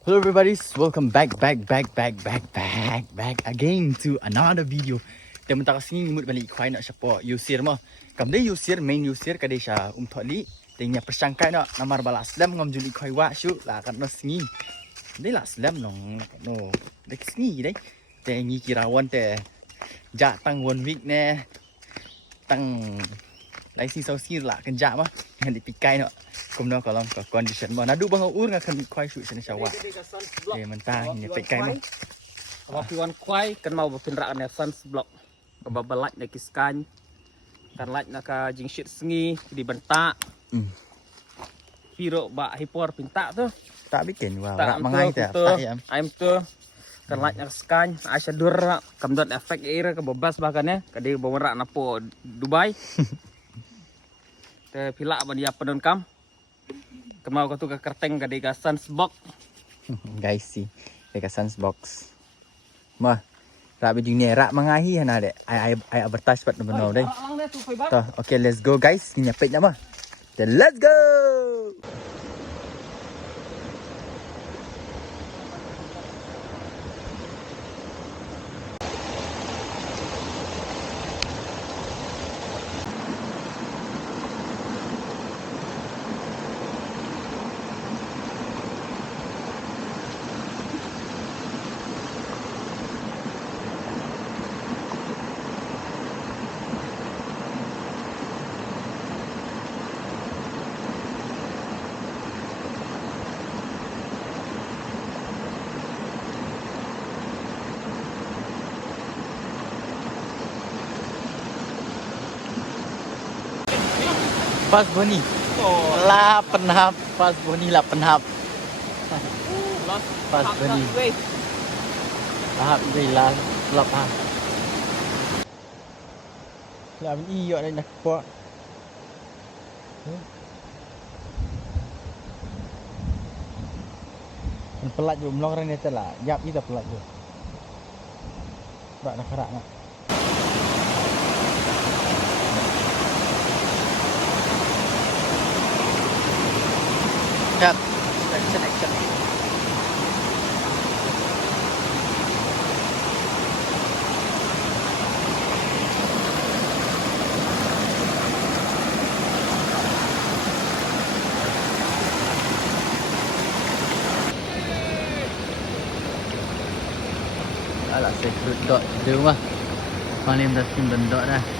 Hello everybody, welcome back again to another video. Teman tak sini imut balik kuai nak siapa Yusir mah. Kam dia Yusir main Yusir kadai sya tholi. Tengnya persangkai nak namar balas slam ngam juli kuai wa syu lah kan no singi. Dia lah slam nong no. Dek singi dai. Tengi kirawan te ja tang 1 week ne. Tang lai si sau si lah kan ja mah. Yang dipikai nak. Kumno kalau ke condition mana nadu bang ur ngakan kuai syu sini syawa. Mentah ini pekai mah. Apa piwan kuai kan mau berpinrak ne sans block. Kebabalak ne kiskan. Kan like nak jing shit sengi di bentak. Piro ba hipor pinta tu. Tak bikin wah. Tak mengai tu. Aim tu. Kan like nak skan Aisyah dur kamdon efek air ke bebas bahkan kadi bawa napo Dubai. Te pilak ba dia pedon kam. Kemau kau tu ke kerteng kadi ka sunsbox. Guys sih, dekat sunsbox. Mah, rabi dunia rak mengahi hana dek. I advertise pat benar deh. Toh, okay let's go guys. Ini nyapit nama. Then let's go. Pas Boni. Lah penhap, pas Boni lah penhap. Pas Boni. Tahap dia lah lop ha. Lah ni yo nak buat. Pelat jo mlong ran ni telah. Yap kita pelat jo. Bak nak kerak nak. Yap. Action. Alah saya dot dia mah. Paling dah sim dot dah.